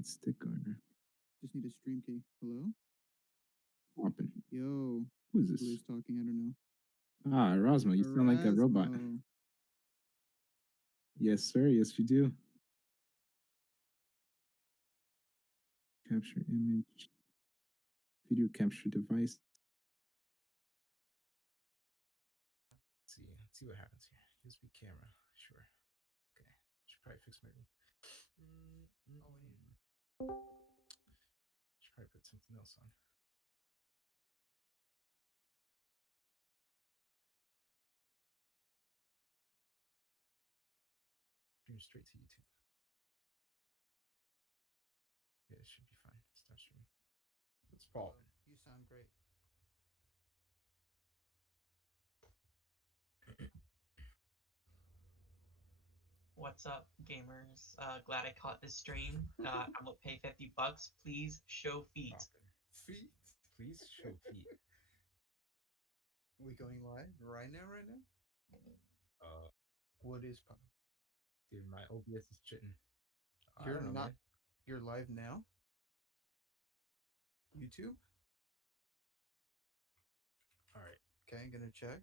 Let's stick on her. Just need a stream key. Hello? Hopping. Yo. Who is this? Who's talking? I don't know. Ah, Rosmo, you sound like a robot. Erasmo. Yes, sir. Yes, you do. Capture image. Video capture device. Let's see what happens here. USB camera. Sure. Okay. Should probably fix my room. Should probably put something else on. Stream straight to YouTube. Yeah, it should be fine. Stop streaming. Let's pause. You sound great. What's up, gamers? Glad I caught this stream. I'm gonna pay $50. Please show feet. Feet? Please show feet. We going live right now? What is pop? Dude, my OBS is chitting. You're not. Man. You're live now. YouTube. All right. Okay, I'm gonna check.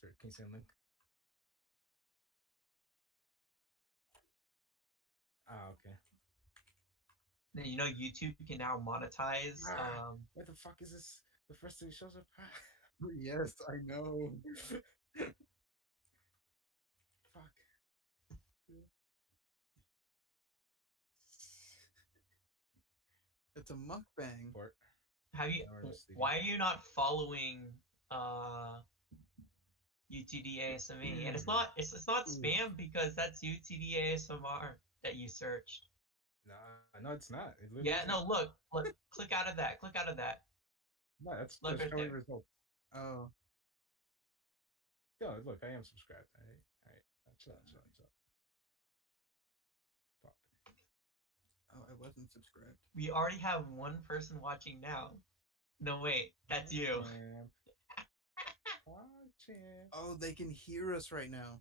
Sir, can you send a link? Okay. You know, YouTube can now monetize. What the fuck is this? The first thing shows up. Yes, I know. Fuck. It's a mukbang. Have you? Why are you not following UTD ASME? And it's not spam because that's UTD ASMR that you searched. No, it's not. Yeah, no, look, click out of that. Click out of that. No, that's look right showing there. results. Oh. Yo, look, I am subscribed. All right. Chill out. Oh, I wasn't subscribed. We already have one person watching now. No, wait, that's you. Oh, they can hear us right now.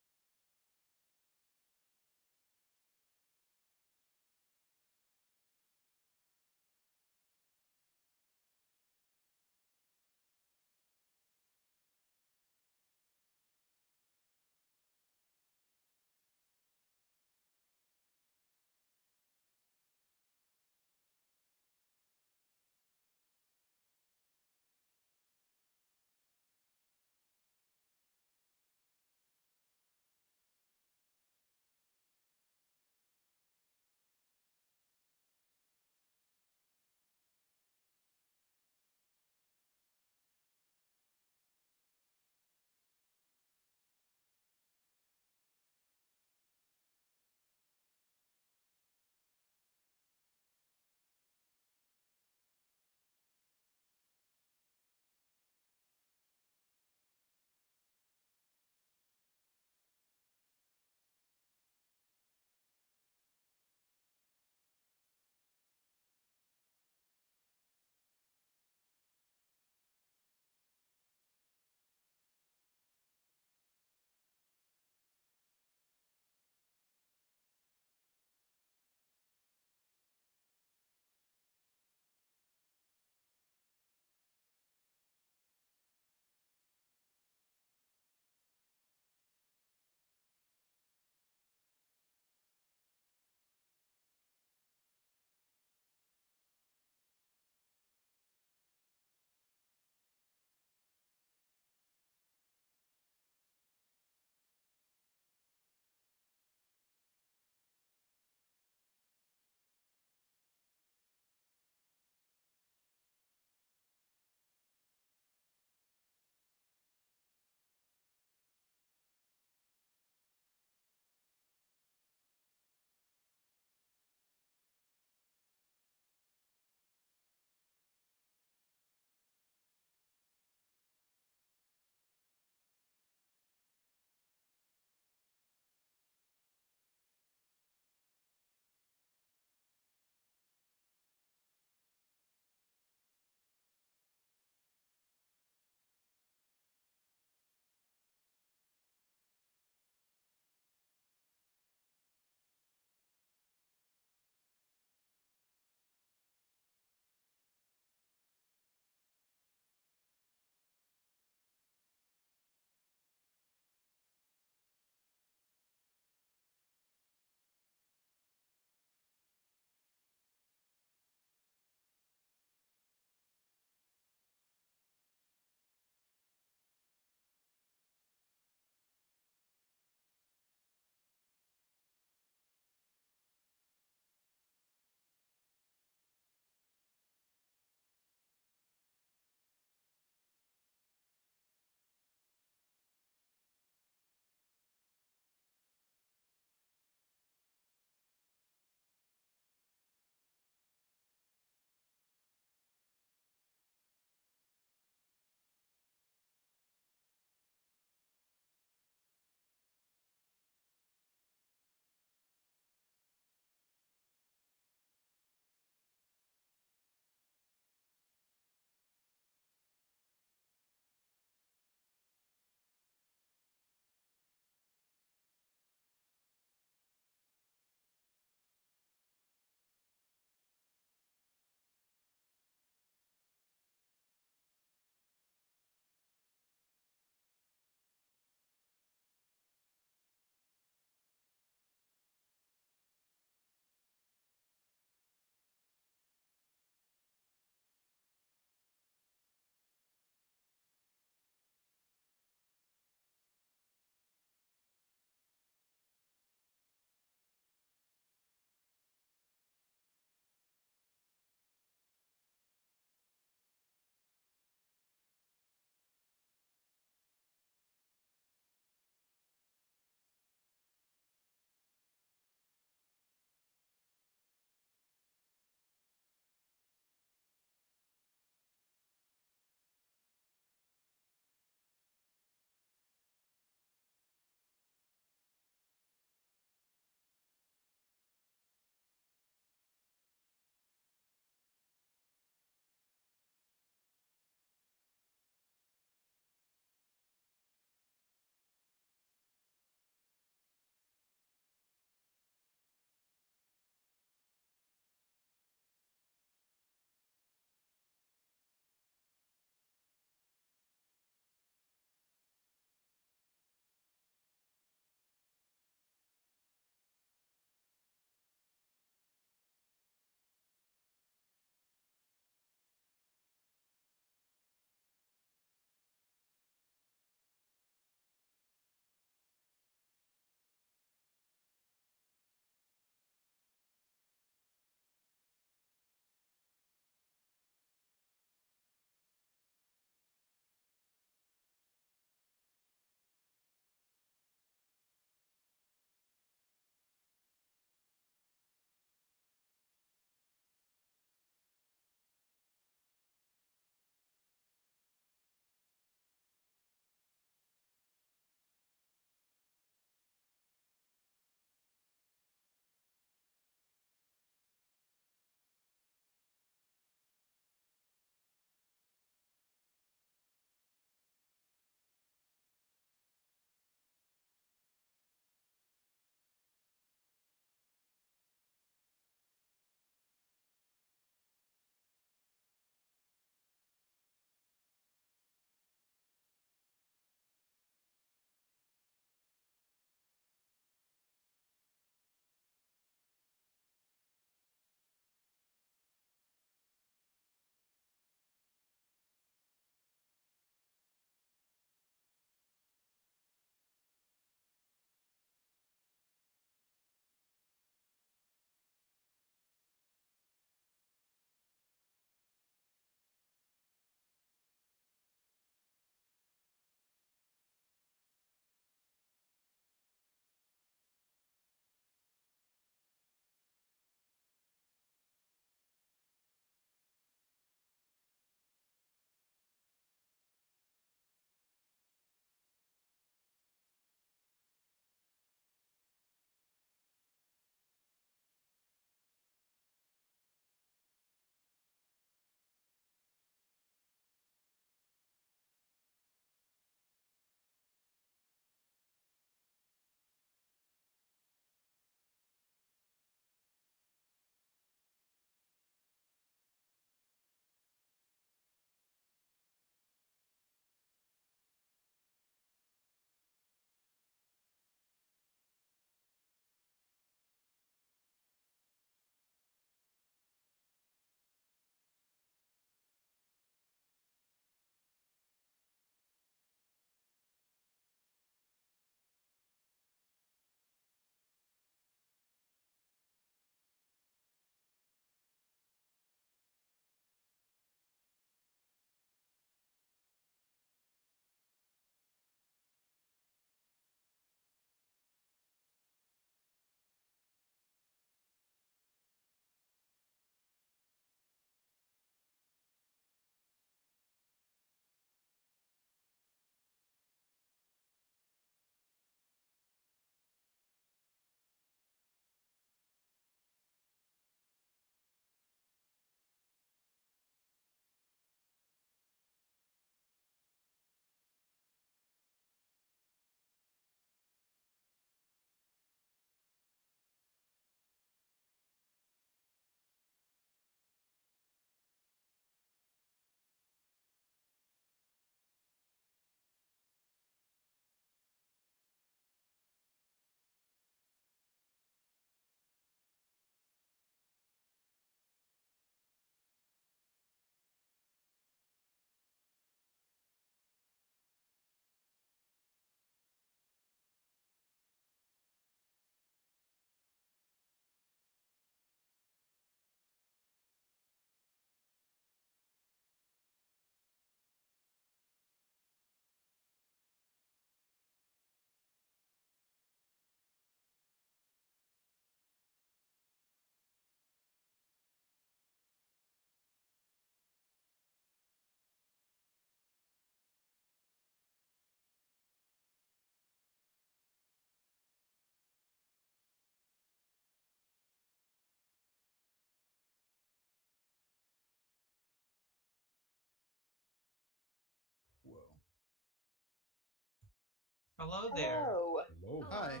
Hello there. Hello. Hello. Hi.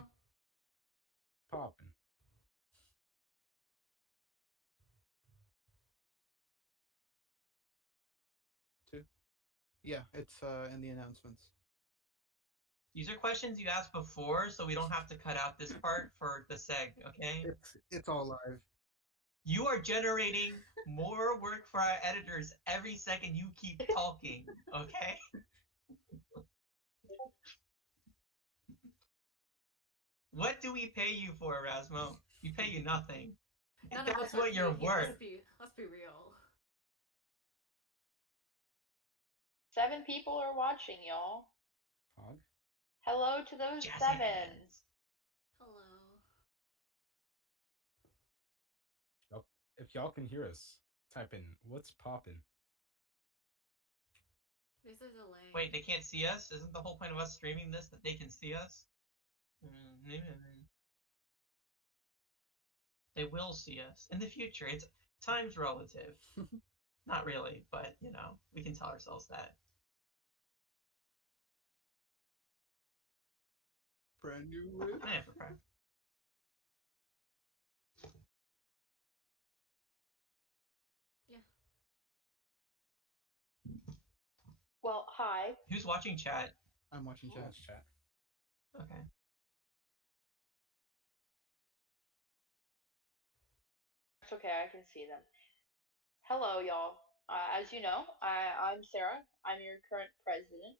Popping. Yeah, it's in the announcements. These are questions you asked before, so we don't have to cut out this part for the seg, okay? It's all live. You are generating more work for our editors every second you keep talking, okay? What do we pay you for, Erasmo? We pay you nothing. None of That's us are what you're paying you, worth. Let's be real. 7 people are watching, y'all. Pog. Hello to those Jazzy 7. hands. Hello. If y'all can hear us, type in what's poppin'. There's a delay. Wait, they can't see us? Isn't the whole point of us streaming this that they can see us? They will see us in the future. It's time's relative. Not really, but you know, we can tell ourselves that. Brand new whip. I never cry. Yeah. Well, hi. Who's watching chat? I'm watching chat. Watch chat. Okay. It's okay, I can see them. Hello, y'all. As you know, I'm Sarah. I'm your current president.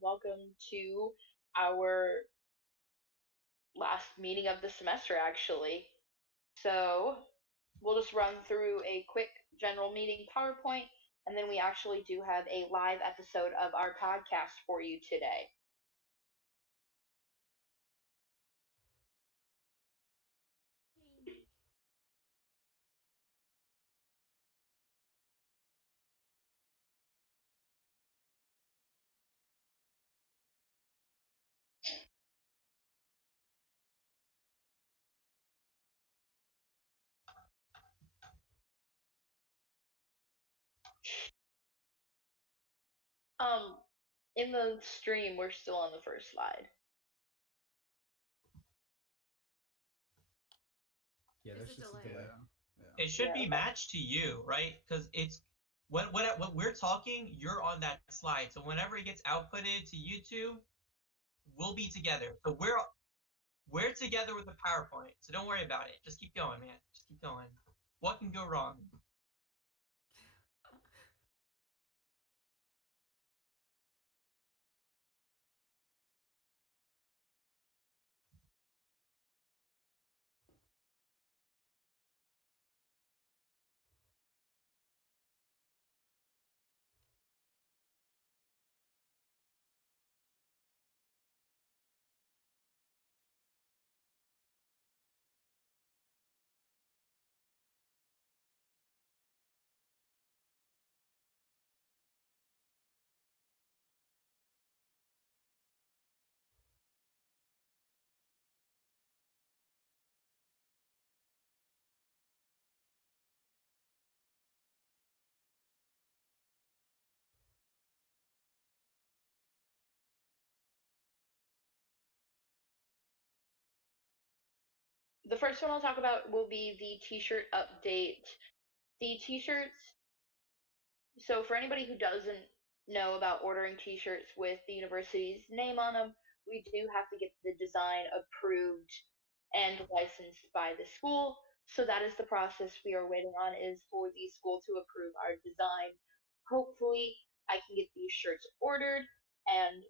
Welcome to our last meeting of the semester, actually. So, we'll just run through a quick general meeting PowerPoint, and then we actually do have a live episode of our podcast for you today. In the stream, we're still on the first slide. Yeah, There's there's a just a delay. delay. Yeah. It should Yeah. be matched to you, right? Because it's what we're talking, you're on that slide. So whenever it gets outputted to YouTube, we'll be together. So we're together with the PowerPoint. So don't worry about it. Just keep going, man. Just keep going. What can go wrong? The first one I'll talk about will be the t-shirt update. The t-shirts, so for anybody who doesn't know about ordering t-shirts with the university's name on them, we do have to get the design approved and licensed by the school. So that is the process we are waiting on, is for the school to approve our design. Hopefully I can get these shirts ordered and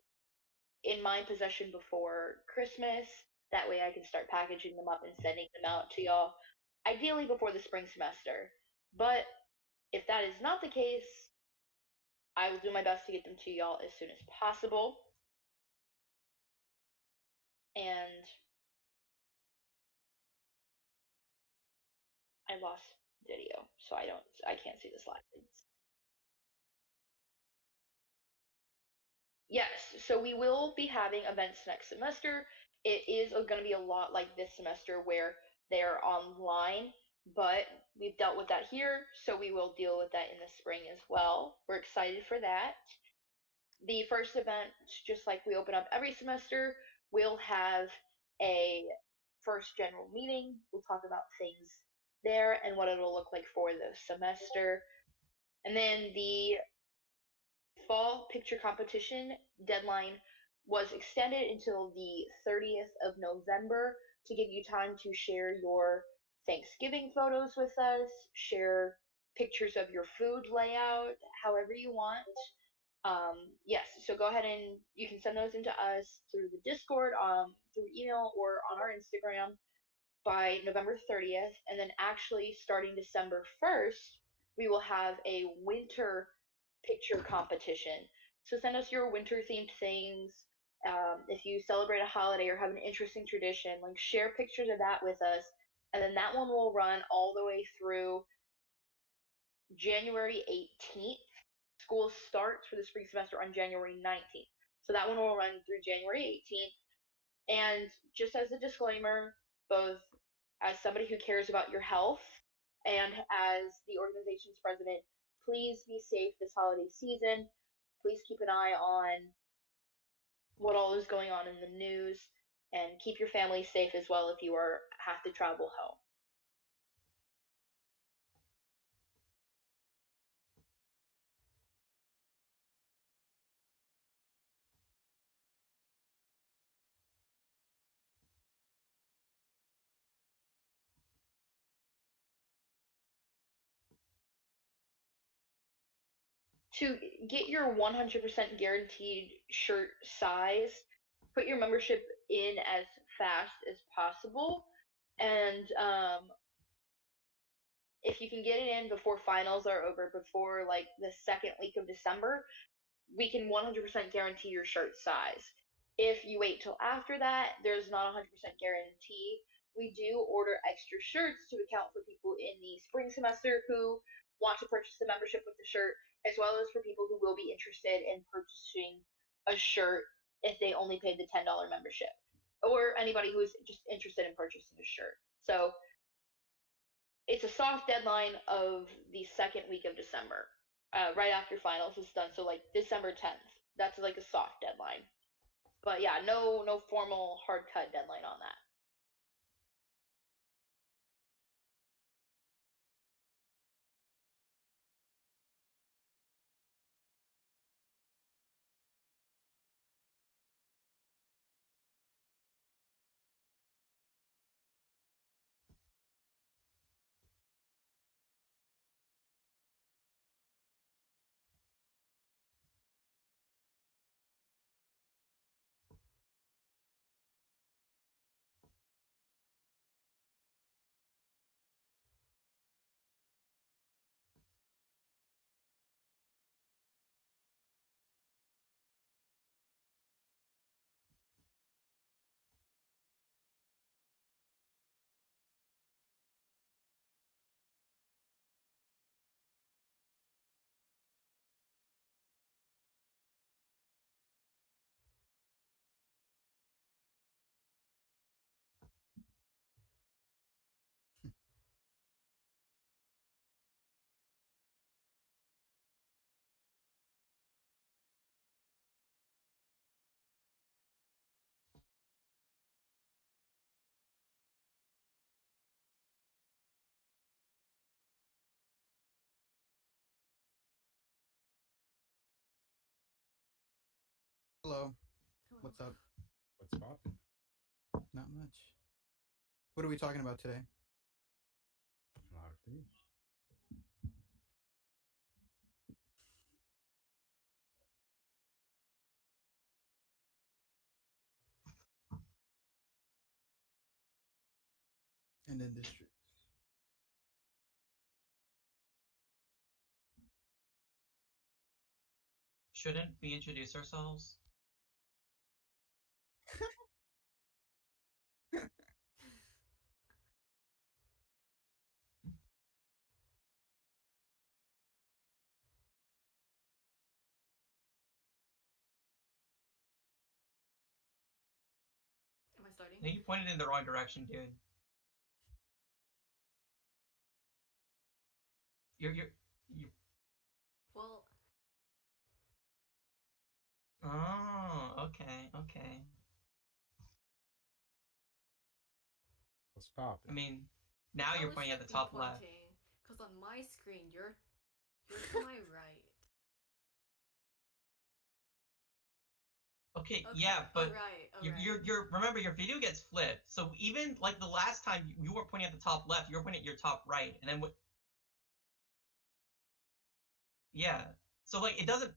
in my possession before Christmas. That way I can start packaging them up and sending them out to y'all, ideally before the spring semester. But if that is not the case, I will do my best to get them to y'all as soon as possible. And I lost video, so I can't see the slides. Yes, so we will be having events next semester. It is going to be a lot like this semester where they're online, but we've dealt with that here, so we will deal with that in the spring as well. We're excited for that. The first event, just like we open up every semester, we'll have a first general meeting. We'll talk about things there and what it'll look like for the semester. And then the fall picture competition deadline was extended until the 30th of November to give you time to share your Thanksgiving photos with us, share pictures of your food layout, however you want. Yes, so go ahead and you can send those into us through the Discord, through email, or on our Instagram by November 30th. And then actually starting December 1st, we will have a winter picture competition. So send us your winter themed things. If you celebrate a holiday or have an interesting tradition, like share pictures of that with us. And then that one will run all the way through January 18th. School starts for the spring semester on January 19th. So that one will run through January 18th. And just as a disclaimer, both as somebody who cares about your health and as the organization's president, please be safe this holiday season. Please keep an eye on what all is going on in the news and keep your family safe as well if you have to travel home. To get your 100% guaranteed shirt size, put your membership in as fast as possible. And if you can get it in before finals are over, before like the second week of December, we can 100% guarantee your shirt size. If you wait till after that, there's not a 100% guarantee. We do order extra shirts to account for people in the spring semester who want to purchase the membership with the shirt, as well as for people who will be interested in purchasing a shirt if they only paid the $10 membership, or anybody who is just interested in purchasing a shirt. So it's a soft deadline of the second week of December, right after finals is done. So like December 10th, that's like a soft deadline. But yeah, no formal hard cut deadline on that. Hello. Hello. What's up? What's poppin'? Not much. What are we talking about today? A lot of things. And industry. Shouldn't we introduce ourselves? Am I starting? I think you pointed in the wrong direction, dude. You're Well, Oh, okay, okay. What's I popping? mean, now you're pointing at the top left. Because on my screen, you're to my right. Okay, Okay. yeah, but Alright. you're remember your video gets flipped. So even like the last time you weren't pointing at the top left, you were pointing at your top right, and then what? Yeah. So like it doesn't.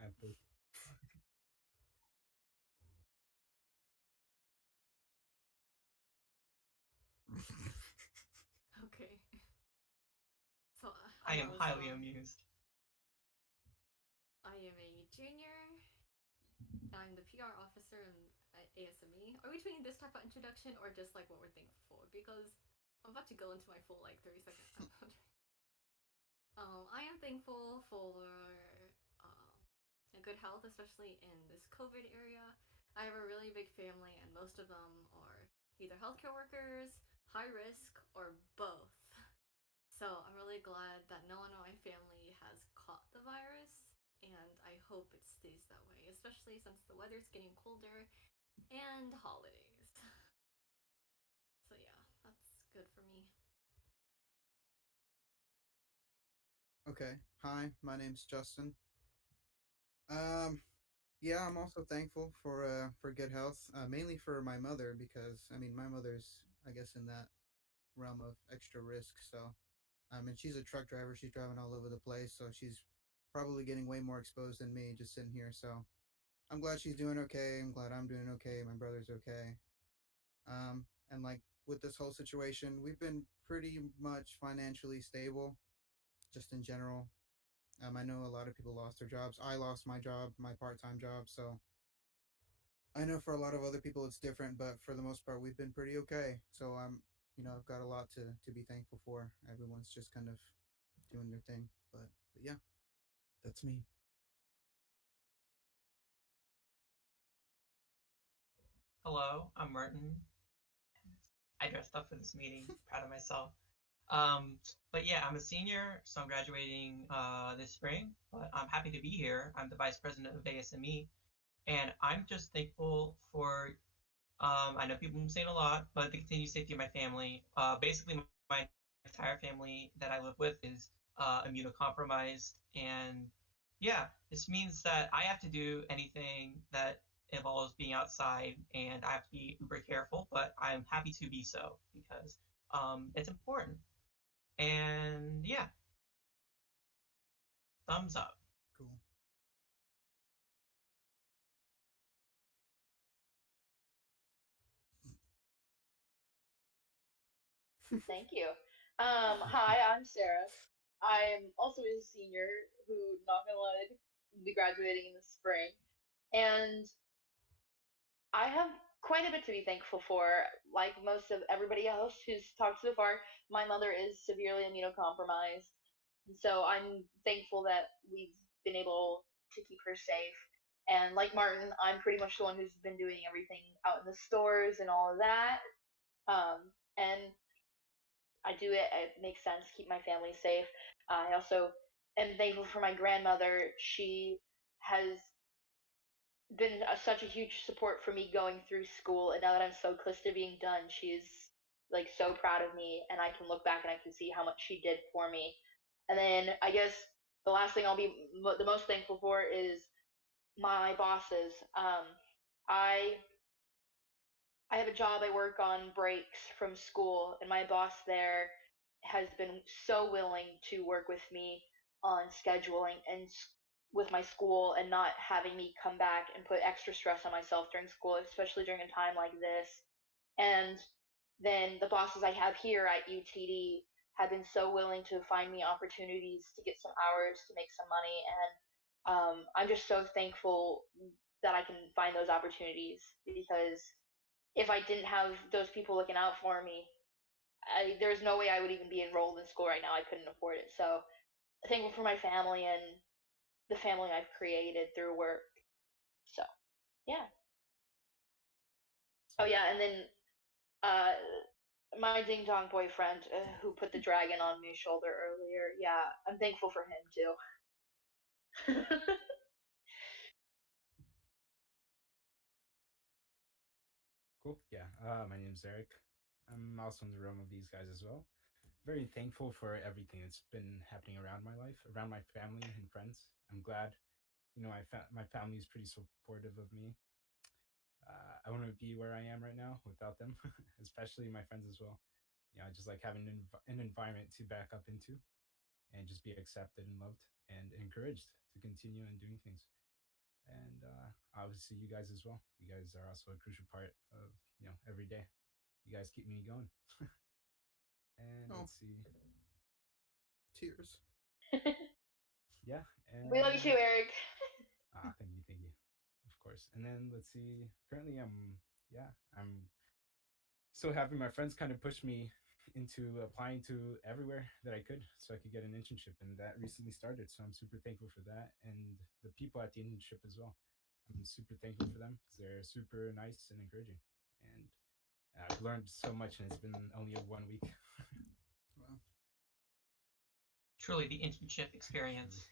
Apple. Okay. So I am was highly wrong. amused. I am a junior. I'm the PR officer at ASME. Are we doing this type of introduction or just like what we're thankful for? Because I'm about to go into my full like 30-second. I am thankful for a good health, especially in this COVID area. I have a really big family, and most of them are either healthcare workers, high risk, or both. So I'm really glad that no one in my family has caught the virus, and I hope it stays that way, especially since the weather's getting colder and holidays. So yeah, that's good for me. Okay. Hi, my name's Justin. Um, yeah, I'm also thankful for good health, mainly for my mother because I mean my mother's I guess in that realm of extra risk. So and she's a truck driver. She's driving all over the place, so she's probably getting way more exposed than me just sitting here. So I'm glad she's doing okay. I'm glad I'm doing okay. My brother's okay. And like with this whole situation, we've been pretty much financially stable, just in general. I know a lot of people lost their jobs. I lost my job, my part-time job, so I know for a lot of other people it's different, but for the most part we've been pretty okay. So I've got a lot to be thankful for. Everyone's just kind of doing their thing, but yeah, that's me. Hello, I'm Martin. I dressed up for this meeting. Proud of myself. But yeah, I'm a senior, so I'm graduating this spring. But I'm happy to be here. I'm the vice president of ASME, and I'm just thankful for. I know people have been saying a lot, but the continued safety of my family. Basically, my entire family that I live with is immunocompromised, and yeah, this means that I have to do anything that involves being outside, and I have to be uber careful. But I'm happy to be so because it's important. And yeah, thumbs up. Cool. Thank you. Hi, I'm Sarah. I'm also a senior who, not gonna lie, will be graduating in the spring. And I have quite a bit to be thankful for. Like most of everybody else who's talked so far, my mother is severely immunocompromised. And so I'm thankful that we've been able to keep her safe. And like Martin, I'm pretty much the one who's been doing everything out in the stores and all of that. And I do it. It makes sense. Keep my family safe. I also am thankful for my grandmother. She has been such a huge support for me going through school, and now that I'm so close to being done, she's like so proud of me, and I can look back and I can see how much she did for me. And then I guess the last thing I'll be the most thankful for is my bosses. I I have a job. I work on breaks from school, and my boss there has been so willing to work with me on scheduling and with my school and not having me come back and put extra stress on myself during school, especially during a time like this. And then the bosses I have here at UTD have been so willing to find me opportunities to get some hours to make some money. And I'm just so thankful that I can find those opportunities because if I didn't have those people looking out for me, there's no way I would even be enrolled in school right now. I couldn't afford it. So thankful for my family and the family I've created through work. So yeah. Oh yeah, and then uh, my ding dong boyfriend who put the dragon on my shoulder earlier. Yeah, I'm thankful for him too. Cool. Yeah. My name's Eric. I'm also in the realm of these guys as well. Very thankful for everything that's been happening around my life, around my family and friends. I'm glad, my family is pretty supportive of me. I wouldn't be where I am right now without them, especially my friends as well. I just like having an environment to back up into and just be accepted and loved and encouraged to continue and doing things. And obviously, you guys as well. You guys are also a crucial part of every day. You guys keep me going. And Oh. let's see. Tears. Yeah. And We love you too, Eric. thank you. Of course. And then let's see. Currently, I'm so happy my friends kind of pushed me into applying to everywhere that I could so I could get an internship, and that recently started. So I'm super thankful for that, and the people at the internship as well. I'm super thankful for them because they're super nice and encouraging, and I've learned so much, and it's been only 1 week. Wow. Truly the internship experience.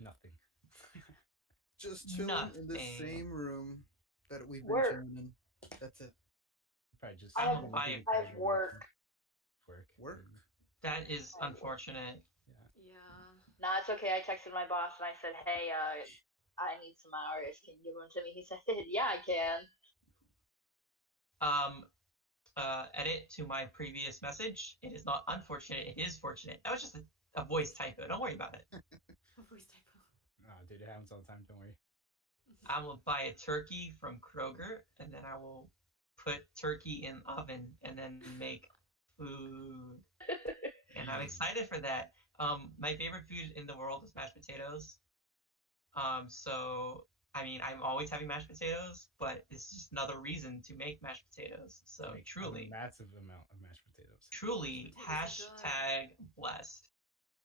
Nothing. Just chilling in the Nothing. same room that we've been Work. chilling in. That's it. Probably just I have- doing I I have casual work. Work? That is unfortunate. Yeah. Yeah. Nah, it's okay. I texted my boss and I said, "Hey, I need some hours. Can you give them to me?" He said, "Yeah, I can." Edit to my previous message. It is not unfortunate. It is fortunate. That was just a voice typo. Don't worry about it. Voice typo. Oh, dude, it happens all the time. Don't worry. I will buy a turkey from Kroger, and then I will put turkey in oven, and then make food. And I'm excited for that. My favorite food in the world is mashed potatoes. So I mean, I'm always having mashed potatoes, but it's just another reason to make mashed potatoes. So Like, truly, a massive amount of mashed potatoes. truly, Mashed potatoes are hashtag blessed.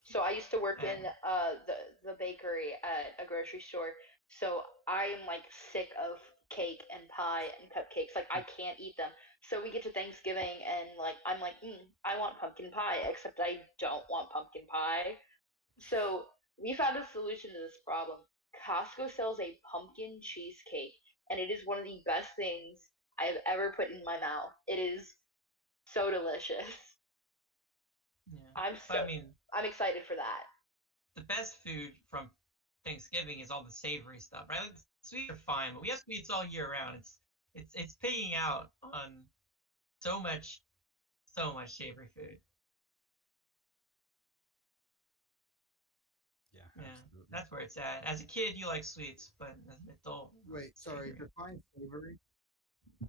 So I used to work in And the bakery at a grocery store. So I'm like sick of cake and pie and cupcakes. Like I can't eat them. So we get to Thanksgiving and like I'm like, I want pumpkin pie, except I don't want pumpkin pie. So we found a solution to this problem. Costco sells a pumpkin cheesecake, and it is one of the best things I've ever put in my mouth. It is so delicious. yeah, I'm but so I mean, I'm excited for that. the best food from Thanksgiving is all the savory stuff, right? Like, sweets are fine, but we have sweets all year round. It's paying out on so much savory food. Yeah, Yeah, absolutely. that's where it's at. As a kid, you like sweets, but as an adult, Wait, sorry. savory. Define savory.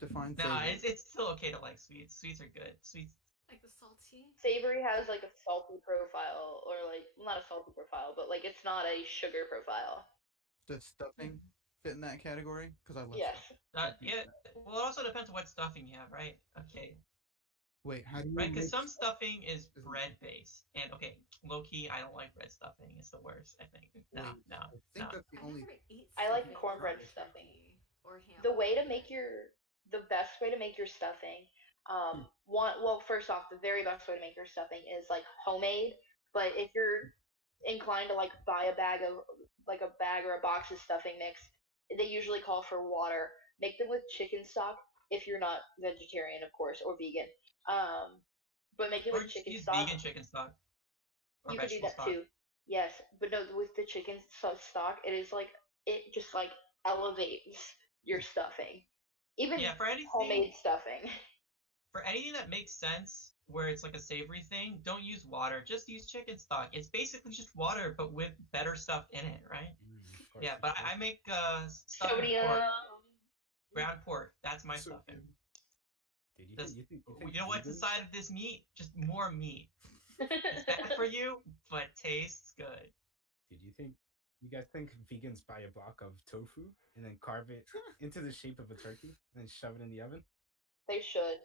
Define Nah, savory. it's still okay to like sweets. Sweets are good. Sweets. like the salty. Savory has like a salty profile, or like well, not a salty profile, but like it's not a sugar profile. Does stuffing fit in that category? Because I love Yes. stuffing. Yeah. Well, it also depends on what stuffing you have, right? Okay. Wait, how do you Right, because make some stuffing is Isn't- bread based, and okay, low key, I don't like bread stuffing. It's the worst. I think. No, Wait, no, I think no. that's the I only. never ate I like stuffing cornbread from stuffing. turkey or ham. The way to make the best way to make your stuffing, well, first off, the very best way to make your stuffing is like homemade. But if you're inclined to like buy a bag or a box of stuffing mix, they usually call for water. make them with chicken stock if you're not vegetarian, of course, or vegan. But make it Or with just chicken use stock. vegan chicken stock or You could do vegetable that stock. too. Yes, but no, with the chicken stock, it is like it just like elevates your stuffing, even Yeah, homemade stuffing. for anything that makes sense, where it's like a savory thing, don't use water. Just use chicken stock. It's basically just water, but with better stuff in it, right? Of course, Yeah, of but course. I make stuffing Sodium. pork, ground pork. That's my So- stuffing. Dude, Just, you think you know what's vegans- inside of this meat? Just more meat. It's bad for you, but tastes good. Dude, you guys think vegans buy a block of tofu and then carve it into the shape of a turkey and then shove it in the oven? They should.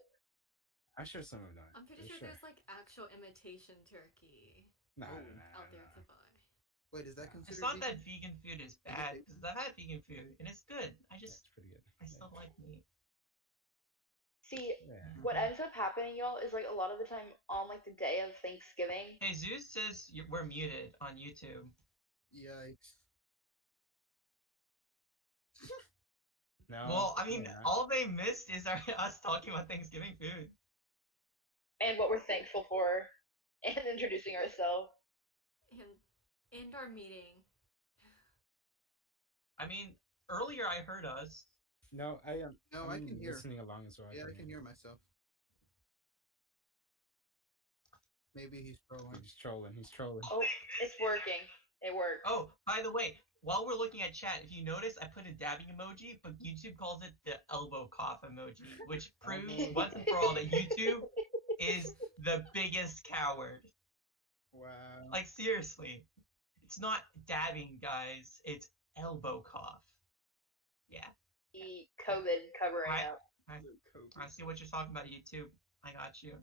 I'm sure some of them. I'm pretty sure there's like actual imitation turkey Nah, Oh. out there to buy. Wait, is that considered? It's not vegan? that vegan food is it bad, vegan? because I've had vegan food and it's good. I Yeah, just, it's pretty good. I still like meat. See, Yeah. what ends up happening, y'all, is like a lot of the time on like the day of Thanksgiving. Hey, Zeus says we're muted on YouTube. Yikes! No. Well, I mean, we're not. all they missed is us talking about Thanksgiving food. And what we're thankful for, and introducing ourselves. And our meeting. I mean, earlier I heard us. No, I am. No, I I'm can hear. listening along as well. Yeah, I can hear myself. Maybe he's trolling. He's trolling. He's trolling. Oh, it's working. It worked. Oh, by the way, while we're looking at chat, if you notice, I put a dabbing emoji, but YouTube calls it the elbow cough emoji, which proves once and for all that YouTube is the biggest coward. Wow. Like, seriously. It's not dabbing, guys. It's elbow cough. Yeah. The COVID covering Right. up. I see what you're talking about, YouTube. I got you.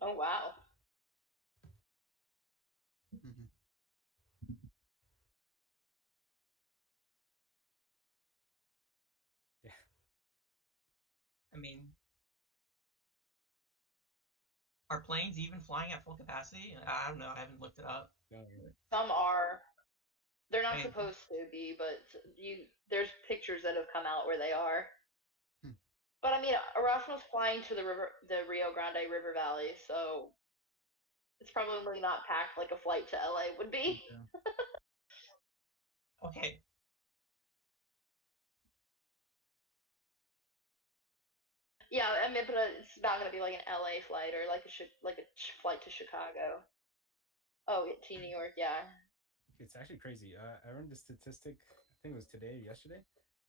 Oh wow. Mhm. I mean, are planes even flying at full capacity? I don't know. I haven't looked it up. No, really. Some are. They're not Hey. supposed to be, but there's pictures that have come out where they are. Hmm. But I mean, Erasmus flying to the Rio Grande River Valley, so it's probably not packed like a flight to LA would be. Yeah. Okay. Yeah, I mean, but it's not gonna be like an LA flight or like a flight to Chicago. Oh, yeah, to New York, yeah. It's actually crazy. I read the statistic. I think it was today or yesterday,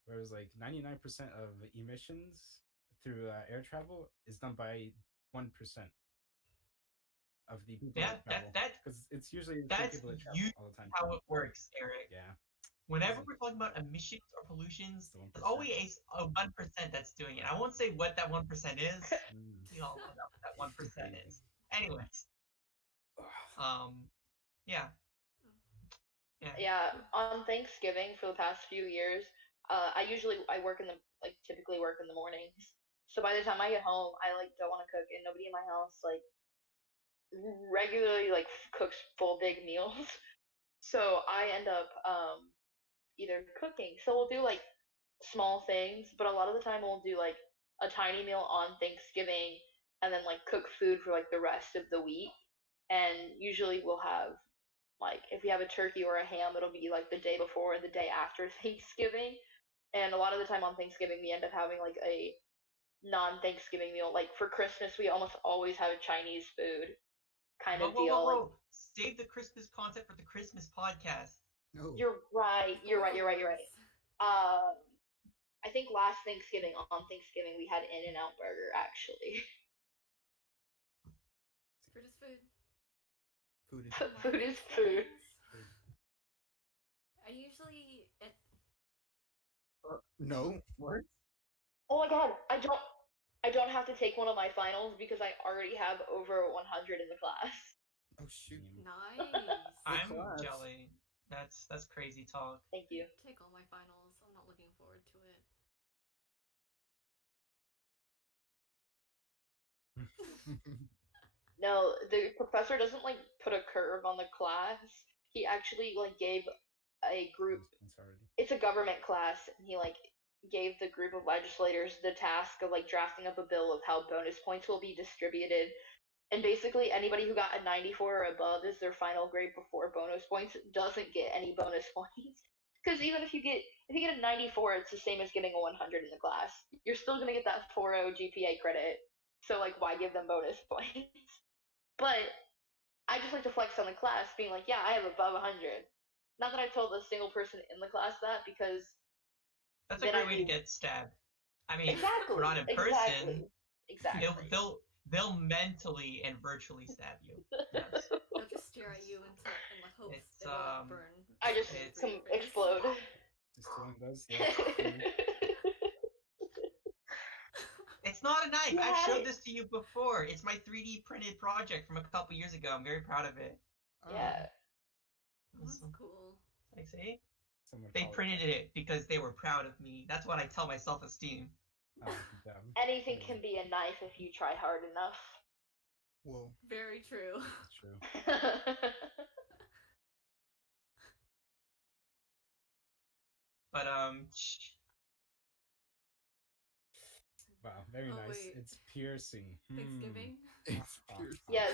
where it was like 99% of emissions through air travel is done by 1% of the people Yeah, that travel. that's Because it's usually the same that's people that travel usually all the time. how it works, Eric. Yeah. Whenever we're talking about emissions or pollutions, It's the 1%. there's always a 1% that's doing it. I won't say what that 1% is. Mm. We all know what that 1% Crazy. is. Anyways, yeah. Yeah, on Thanksgiving for the past few years, I work in the typically work in the mornings. So by the time I get home, I like don't want to cook, and nobody in my house like regularly like cooks full big meals. So I end up either cooking. So we'll do like small things, but a lot of the time we'll do like a tiny meal on Thanksgiving and then like cook food for like the rest of the week. And usually we'll have like if we have a turkey or a ham, it'll be like the day before or the day after Thanksgiving. And a lot of the time on Thanksgiving we end up having like a non-Thanksgiving meal. Like for Christmas we almost always have Chinese food kind of deal. Like Save the Christmas content for the Christmas podcast. No. you're right. I think last Thanksgiving on Thanksgiving we had In-N-Out Burger actually. Food is food. Food is. Food is food. I usually No. What? Oh my god, I don't have to take one of my finals because I already have over 100 in the class. Oh shoot. nice. I'm class. jelly. That's crazy talk. Thank you. Take all my finals. I'm not looking forward to it. No, the professor doesn't like put a curve on the class. He actually like gave a group. Bonus points already. It's a government class, and he like gave the group of legislators the task of like drafting up a bill of how bonus points will be distributed. And basically, anybody who got a 94 or above as their final grade before bonus points doesn't get any bonus points. Because even if you get a 94, it's the same as getting a 100 in the class. You're still gonna get that 4.0 GPA credit. So like, why give them bonus points? But I just like to flex on the class, being like, yeah, I have above 100. Not that I told a single person in the class that, because That's a then great I'd way to be get stabbed. I mean, exactly, we're not in person. exactly. They'll mentally and virtually stab you. Yes. They'll just stare at you in the hopes It's, it will burn. I just It's- explode. Just one of those. Yeah. It's not a knife. Yeah. I've showed this to you before. It's my 3D printed project from a couple years ago. I'm very proud of it. Yeah. That's cool. Like, see? Someone They call it printed that. it because they were proud of me. That's what I tell my self-esteem. Oh, dumb. Anything can be a knife if you try hard enough. Whoa. Very true. That's true. But Wow, very Oh, nice. wait. It's piercing. Thanksgiving. It's Ah, piercing. Yes.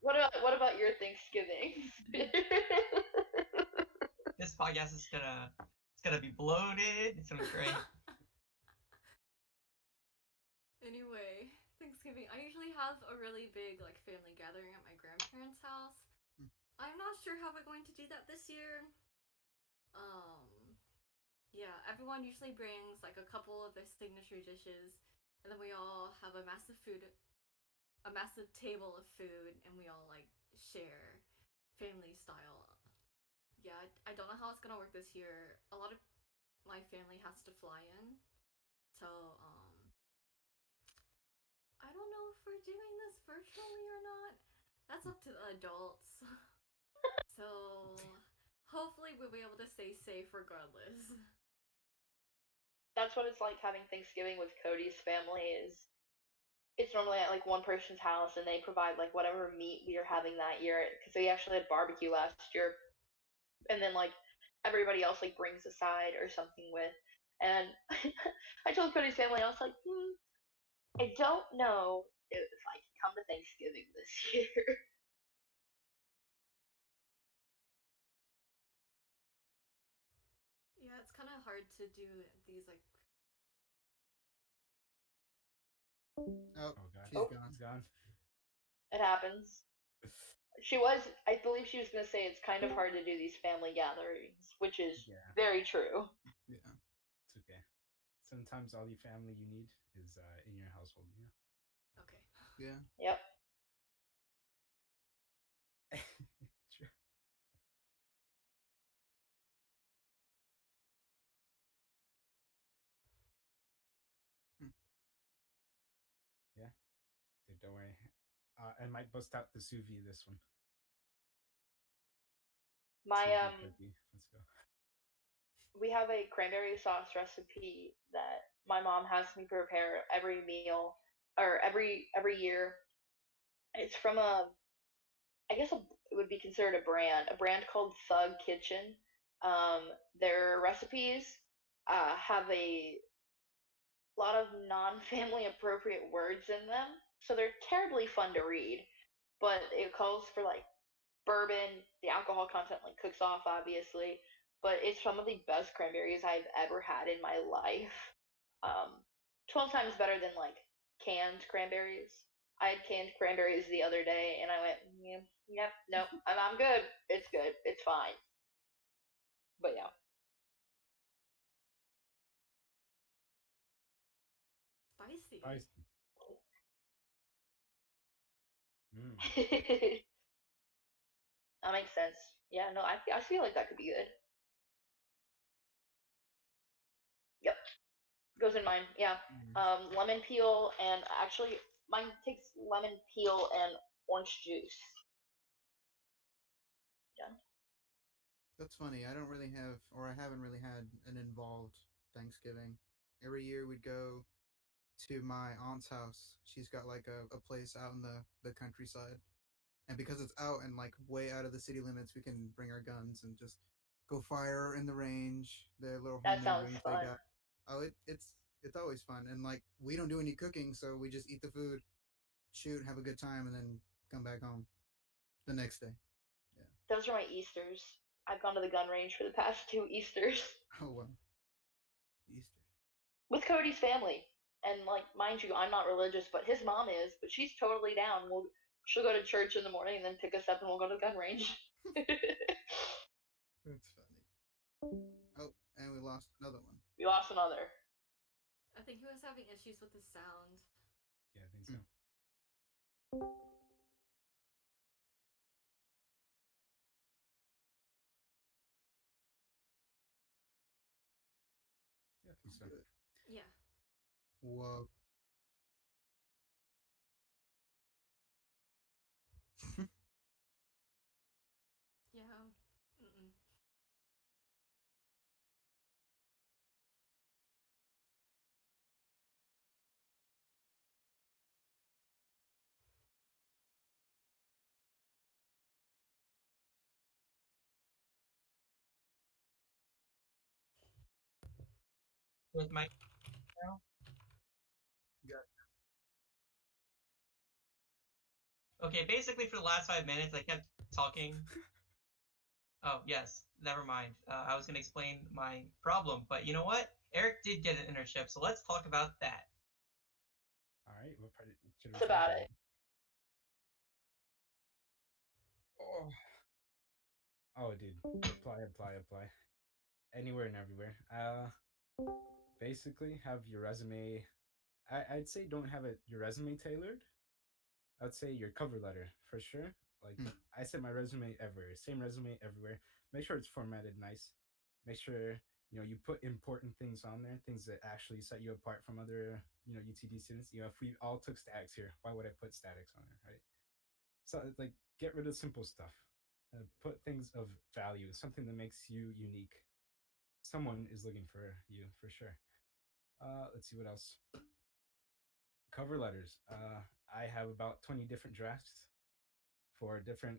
What about your Thanksgiving? this podcast is gonna be bloated. It's gonna be great. Anyway, Thanksgiving. I usually have a really big like family gathering at my grandparents' house. I'm not sure how we're going to do that this year. Yeah, everyone usually brings like a couple of their signature dishes, and then we all have a massive table of food, and we all like share family style. Yeah, I don't know how it's gonna work this year. A lot of my family has to fly in, so I don't know if we're doing this virtually or not. That's up to the adults. So hopefully we'll be able to stay safe regardless. That's what it's like having Thanksgiving with Cody's family. Is it's normally at like one person's house, and they provide like whatever meat we are having that year, because we actually had barbecue last year, and then like everybody else like brings a side or something with. And I told Cody's family, I was like, I don't know if I can come to Thanksgiving this year. Yeah, it's kind of hard to do these like. Oh, Oh god. she's gone. He's gone. It happens. I believe she was going to say it's kind of hard to do these family gatherings, which is Yeah, very true. Yeah. it's okay. Sometimes all the family you need is in your household, you know? Okay. Yeah. Yep. True. Yeah. Dude, don't worry. I might bust out the sous vide this one. My Sous vide turkey. Let's go. we have a cranberry sauce recipe that my mom has me prepare every meal or every year. It's from I guess it would be considered a brand called Thug Kitchen. Their recipes have a lot of non-family appropriate words in them, so they're terribly fun to read. But it calls for like bourbon, the alcohol content like cooks off obviously, but it's some of the best cranberries I've ever had in my life. Um, 12 times better than like canned cranberries. I had canned cranberries the other day, and I went, yep, nope, I'm good. It's good. It's fine. But yeah. Spicy. Spicy. Mm. That makes sense. Yeah, no, I feel like that could be good. Yep, goes in mine. Yeah, lemon peel, and actually mine takes lemon peel and orange juice. Yeah. That's funny. I don't really have, or I haven't really had an involved Thanksgiving. Every year we'd go to my aunt's house. She's got like a place out in the countryside. And because it's out and like way out of the city limits, we can bring our guns and just go fire in the range. Their little That homemade sounds range fun. they got. Oh, it's always fun. And like we don't do any cooking, so we just eat the food, shoot, have a good time, and then come back home the next day. Those are my Easters. I've gone to the gun range for the past 2 Easters Oh well, Easter. with Cody's family. And like, mind you, I'm not religious, but his mom is. But she's totally down. She'll go to church in the morning and then pick us up, and we'll go to the gun range. That's funny. Oh, and we lost another one. We lost another. I think he was having issues with the sound. Yeah, I think so. Yeah, I think so. Good. Yeah. Whoa. Yeah. Mm-mm. With my okay, basically for the last 5 minutes, I kept talking. Oh yes, never mind. I was gonna explain my problem, but you know what? Eric did get an internship, so let's talk about that. All right, what part should we That's talk about it. Oh. Oh, dude. Apply. Anywhere and everywhere. Basically, have your resume. I'd say don't have your resume tailored. I'd say your cover letter for sure. Like I said, my resume everywhere, same resume everywhere. Make sure it's formatted nice. Make sure you put important things on there, things that actually set you apart from other UTD students. If we all took statics here, why would I put statics on there, right? So like get rid of simple stuff. Put things of value, something that makes you unique. Someone is looking for you for sure. Let's see what else. Cover letters. I have about 20 different drafts for different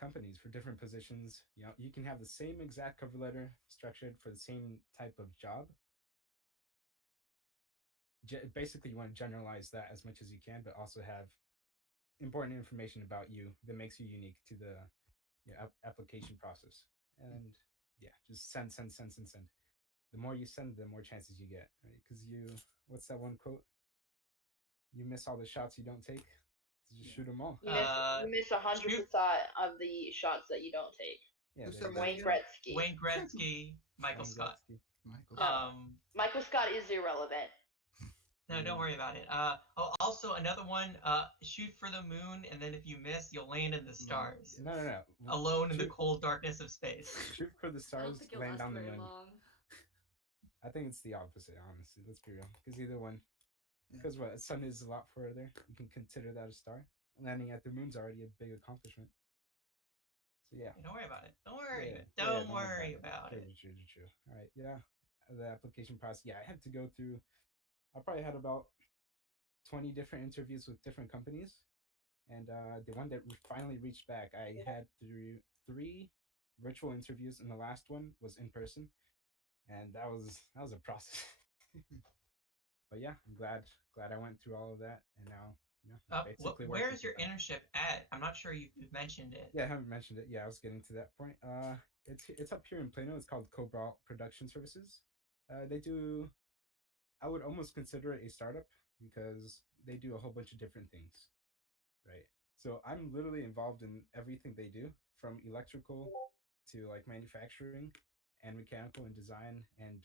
companies for different positions. You can have the same exact cover letter structured for the same type of job. Basically, you want to generalize that as much as you can, but also have important information about you that makes you unique to the application process. And yeah, just send. The more you send, the more chances you get, right? Because what's that one quote? You miss all the shots you don't take. Just shoot them all. You miss 100% of the shots that you don't take. Yeah, Who said that Wayne again? Gretzky. Wayne Gretzky, Michael Wayne Scott. Gretzky. Michael. Michael Scott is irrelevant. No, don't worry about it. Also another one. Shoot for the moon, and then if you miss, you'll land in the stars. No. Alone in the cold darkness of space. Shoot for the I don't stars, think it'll land last on the very moon. long. I think it's the opposite, honestly. Let's be real. Because either one. Yeah. Because what? The sun is a lot further. You can consider that a star. Landing at the moon's already a big accomplishment. So yeah. Don't worry about it. Don't worry. Yeah, Don't worry about it. True. All right. Yeah. The application process. Yeah, I had to go through. I probably had about 20 different interviews with different companies. And the one that finally reached back, I had three virtual interviews, and the last one was in person. And that was a process. But yeah, I'm glad I went through all of that, and now basically. Where's your internship at? I'm not sure you've mentioned it. Yeah, I haven't mentioned it. Yeah, I was getting to that point. It's up here in Plano. It's called Cobalt Production Services. They do. I would almost consider it a startup because they do a whole bunch of different things, right? So I'm literally involved in everything they do, from electrical to like manufacturing and mechanical and design and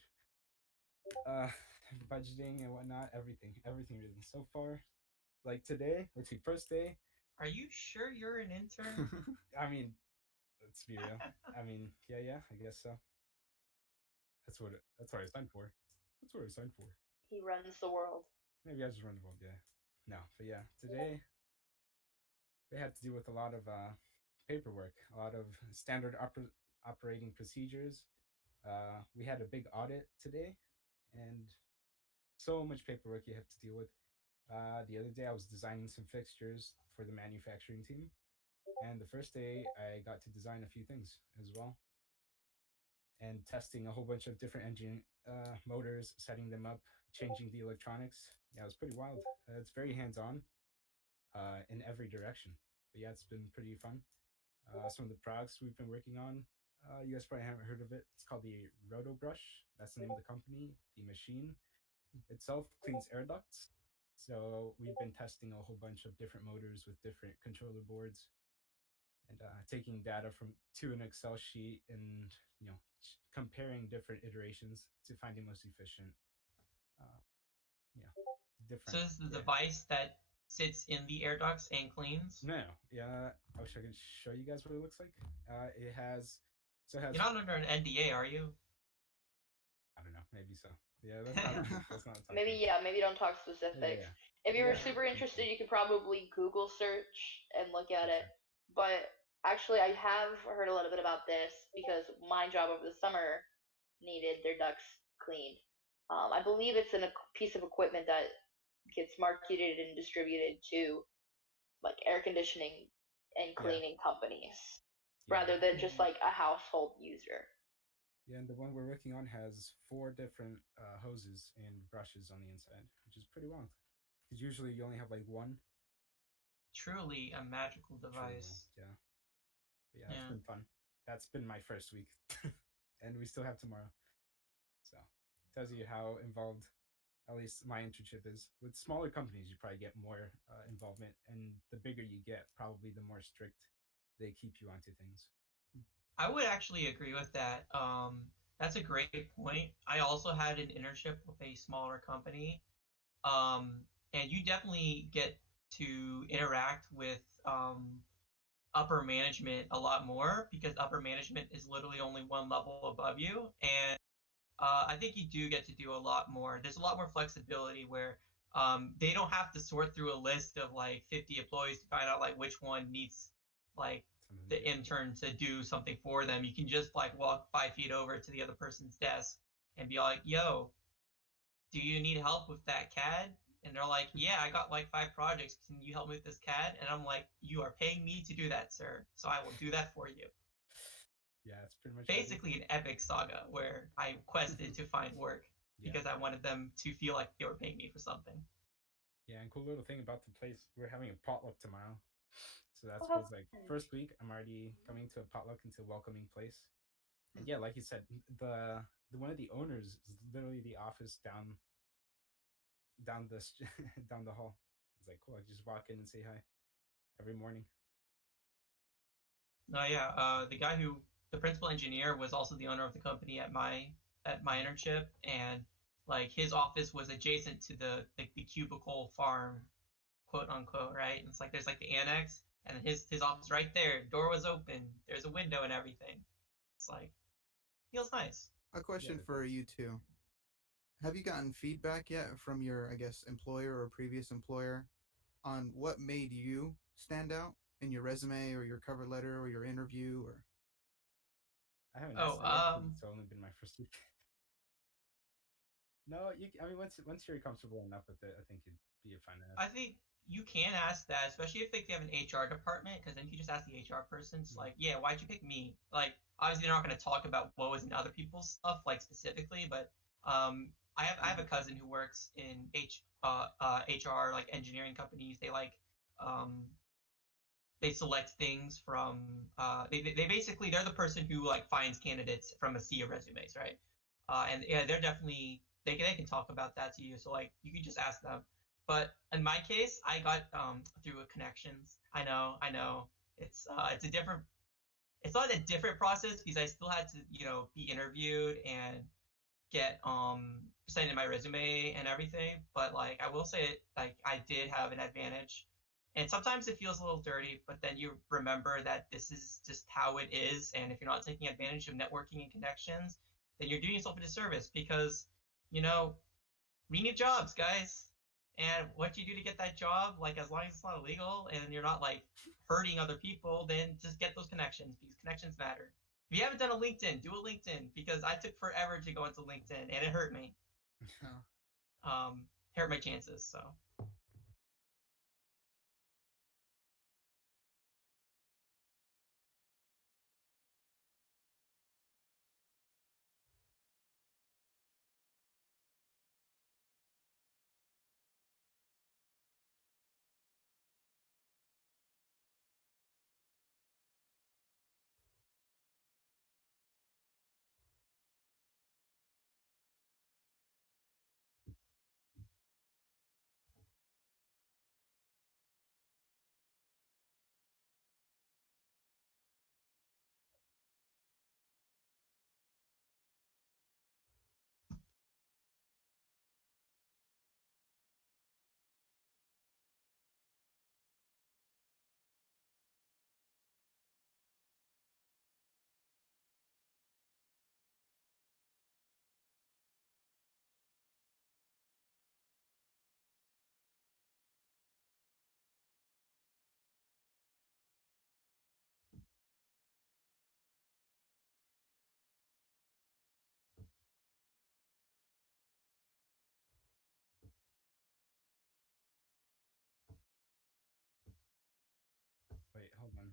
budgeting and whatnot. Everything really. So far, like today, let's see, first day. Are you sure you're an intern? I mean, let's be real. I mean, yeah, I guess so. That's what I signed for. That's what I signed for. He runs the world. Maybe I just run the world, yeah. No, but yeah, today we had to deal with a lot of paperwork, a lot of standard operating procedures. We had a big audit today, and so much paperwork you have to deal with. The other day I was designing some fixtures for the manufacturing team, and the first day I got to design a few things as well, and testing a whole bunch of different engine motors, setting them up, changing the electronics. Yeah, it was pretty wild. It's very hands-on in every direction. But yeah, it's been pretty fun. Some of the products we've been working on, you guys probably haven't heard of it. It's called the Roto Brush. That's the name of the company. The machine itself cleans air ducts. So we've been testing a whole bunch of different motors with different controller boards, and taking data from to an Excel sheet, and comparing different iterations to find the most efficient. Uh, different. So this is the device that sits in the air ducts and cleans. No, yeah, I wish I could show you guys what it looks like. It has. You're not under an NDA, are you? I don't know. Maybe so. Yeah, that's not. Maybe don't talk specifics. Yeah. If you were super interested, you could probably Google search and look at it. But actually, I have heard a little bit about this because my job over the summer needed their ducts cleaned. I believe it's a piece of equipment that gets marketed and distributed to like air conditioning and cleaning companies rather than just like a household user. Yeah, and the one we're working on has 4 different hoses and brushes on the inside, which is pretty wild. Because usually you only have like one. Truly a magical device. Yeah. But yeah, it's been fun. That's been my first week. And we still have tomorrow. So tells you how involved at least my internship is. With smaller companies, you probably get more involvement, and the bigger you get, probably the more strict they keep you onto things. I would actually agree with that. That's a great point. I also had an internship with a smaller company, and you definitely get to interact with upper management a lot more because upper management is literally only one level above you, and I think you do get to do a lot more. There's a lot more flexibility where they don't have to sort through a list of like 50 employees to find out like which one needs like the intern to do something for them. You can just like walk 5 feet over to the other person's desk and be like, yo, do you need help with that CAD? And they're like, yeah, I got like 5 projects. Can you help me with this CAD? And I'm like, you are paying me to do that, sir. So I will do that for you. Yeah, it's pretty much basically an epic saga where I quested to find work because I wanted them to feel like they were paying me for something. Yeah, and cool little thing about the place, we're having a potluck tomorrow. So that's cool. Like first week, I'm already coming to a potluck into a welcoming place. And yeah, like you said, the one of the owners is literally the office down the down the hall. It's like cool. I just walk in and say hi every morning. No, yeah, the principal engineer was also the owner of the company at my internship, and like his office was adjacent to the cubicle farm, quote unquote, right? And it's like there's like the annex, and his office right there. Door was open. There's a window and everything. It's like feels nice. A question for you two: have you gotten feedback yet from your, I guess, employer or previous employer on what made you stand out in your resume or your cover letter or your interview? Or I haven't. It's only been my first week. No, I mean, once you're comfortable enough with it, I think it'd be a fun ask. I think you can ask that, especially if they have an HR department, because then you just ask the HR person. It's like, yeah, why'd you pick me? Like, obviously, they're not going to talk about what was in other people's stuff, like specifically, but I have a cousin who works in HR, like engineering companies. They like they select things from they basically they're the person who like finds candidates from a sea of resumes, right? And yeah, they're definitely they can talk about that to you. So like you can just ask them. But in my case, I got through connections. I know it's not a different process because I still had to be interviewed and get presented my resume and everything. But like I will say like I did have an advantage. And sometimes it feels a little dirty, but then you remember that this is just how it is. And if you're not taking advantage of networking and connections, then you're doing yourself a disservice because, we need jobs, guys. And what you do to get that job, like as long as it's not illegal and you're not like hurting other people, then just get those connections because connections matter. If you haven't done a LinkedIn, do a LinkedIn because I took forever to go into LinkedIn and it hurt me. hurt my chances. So. Wait, hold on.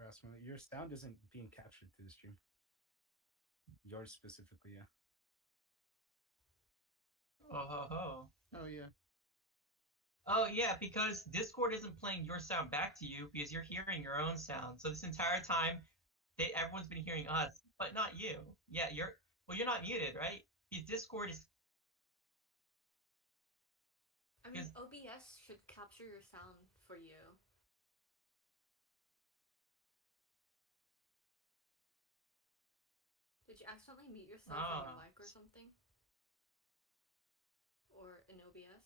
Erasmo, your sound isn't being captured through the stream. Yours specifically, yeah. Oh ho ho. Oh yeah. Oh yeah, because Discord isn't playing your sound back to you because you're hearing your own sound. So this entire time, everyone's been hearing us, but not you. Yeah, you're not muted, right? Because Discord is. I mean, Because OBS should capture your sound for you. Did you accidentally mute yourself on your mic or something? Or in OBS?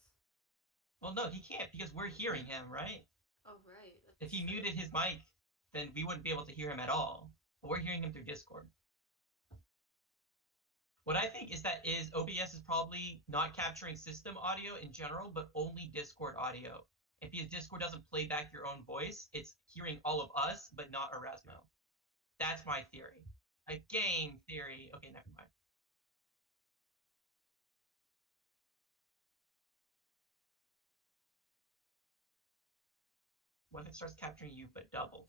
well, no, he can't because we're hearing him, right? Oh, right. If he that's true. muted his mic, then we wouldn't be able to hear him at all. But we're hearing him through Discord. What I think is that OBS is probably not capturing system audio in general, but only Discord audio. If because Discord doesn't play back your own voice, it's hearing all of us, but not Erasmo. That's my theory. A game theory. Okay, never mind. What if it starts capturing you, but double?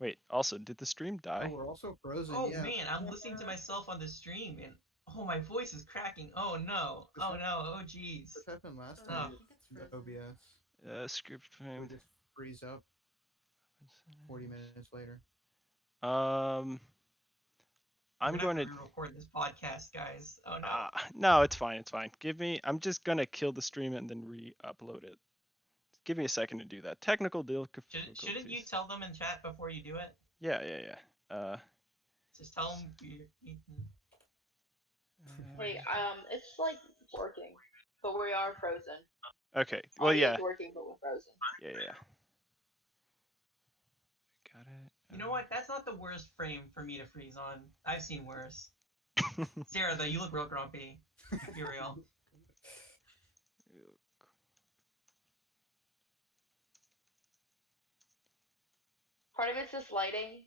Wait, also, did the stream Oh, die? we're also frozen. Oh yeah. man, I'm listening to myself on the stream and oh, my voice is cracking. Oh no. Oh no. Oh jeez. This happened last Oh, time I with think it's frozen. OBS. Script We framed. just freeze up 40 minutes later. I'm going to re-record this podcast, guys. Oh no. no, it's fine. It's fine. I'm just gonna kill the stream and then re-upload it. Give me a second to do that. Technical difficulties. Shouldn't you tell them in chat before you do it? Yeah. Just tell them you Wait, it's like working, but we are frozen. Okay. Well, yeah. Audio's working, but we're frozen. Yeah. Got it. You know what? That's not the worst frame for me to freeze on. I've seen worse. Sarah, though, you look real grumpy. Be real. Part of it's just lighting.